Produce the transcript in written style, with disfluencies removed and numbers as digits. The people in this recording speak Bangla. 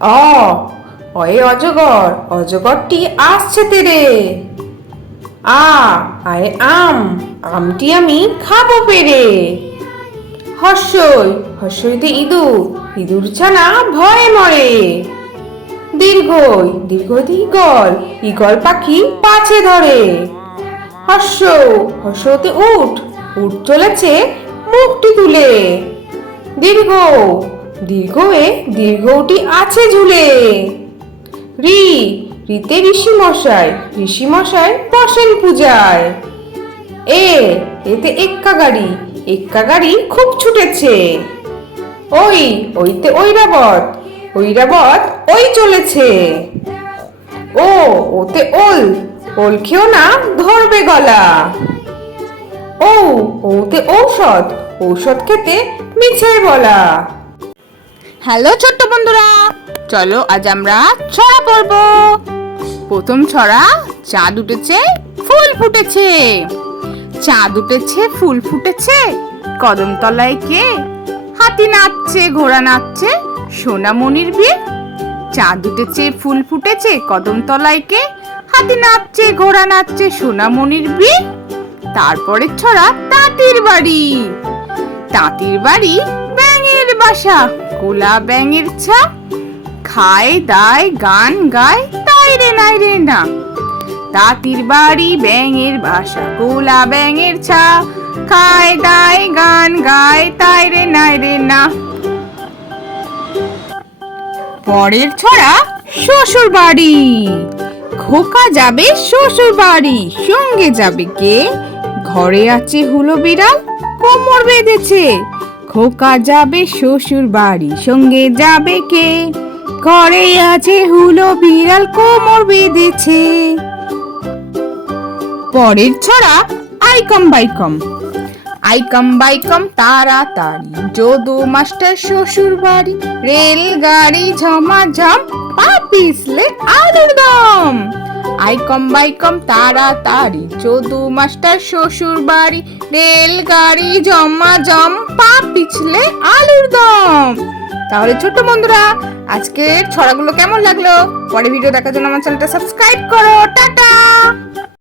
অ অয়ে অজগর, অজগরটি আসছে তেরে। আয় আম, আমটি আমি খাবো পেরে। হর্ষই, হর্ষইতে ইঁদুর, ইঁদুর ছানা ভয়ে মরে। দীর্ঘই, দীর্ঘইতে ঈগল, ঈগল পাখি পাছে ধরে। হর্ষ, হর্ষতে উট, উট চলেছে মুখটি তুলে। দীর্ঘ, দীর্ঘয়ে দীর্ঘটি আছে ঝুলে। রি, রিতে ঋষি মশাই, ঋষি মশাই বসেন পূজায়। এতে এক্কা গাড়ি, এক্কা গাড়ি খুব ছুটেছে। ওইতে ঐরাবত, ঐরাবত ওই চলেছে। ওতে ওল, ওল খেও না ধরবে গলা। ওতে ঔষধ, ঔষধ খেতে মিছে বলা। হ্যালো ছোট্ট বন্ধুরা, চলো আজ আমরা ছড়া পড়ব। প্রথম ছড়া, চাঁদ উঠেছে ফুল ফুটেছে। চাঁদ উঠেছে ফুল ফুটেছে, কদম তলায় কে? হাতি নাচছে ঘোড়া নাচছে, সোনামণির বিয়ে। চাঁদ উঠেছে ফুল ফুটেছে, কদম তলায় কে? হাতি নাচছে ঘোড়া নাচছে, সোনামণির বিয়ে। তারপরে ছড়া, তাঁতির বাড়ি। তাঁতির বাড়ি ব্যাঙের বাসা, কোলা ব্যাঙের ছা। খায় দায় গান গায়, তাই রে নাই রে না। তাঁতির বাড়ি ব্যাঙের বাসা, কোলা ব্যাঙের ছা। খায় দায় গান গায়, তাই রে নাই রে না। পরের ছড়া, শ্বশুর বাড়ি। খোকা যাবে শ্বশুর বাড়ি, সঙ্গে যাবে কে? ঘরে আছে হুলো বিড়াল, কোমর বেঁধেছে। খোকা যাবে শ্বশুর বাড়ি, সঙ্গে যাবে কে? ঘরে আছে হুলো বিড়াল, কোমর বেঁধেছে। পরের ছড়া, আইকম বাইকম। আইকম বাইকম তাড়াতাড়ি, যদু মাস্টার শ্বশুর বাড়ি। রেলগাড়ি ঝমাঝম, পা পিছলে আলুর দম। আইকম বাইকম তাড়াতাড়ি, যদু মাস্টার শ্বশুর বাড়ি। রেলগাড়ি ঝমাঝম, পা পিছলে আলুর দম। তাহলে ছোট্ট বন্ধুরা, আজকের ছড়াগুলো কেমন লাগলো? পরে ভিডিও দেখার জন্য আমার চ্যানেলটা সাবস্ক্রাইব করো। টাটা।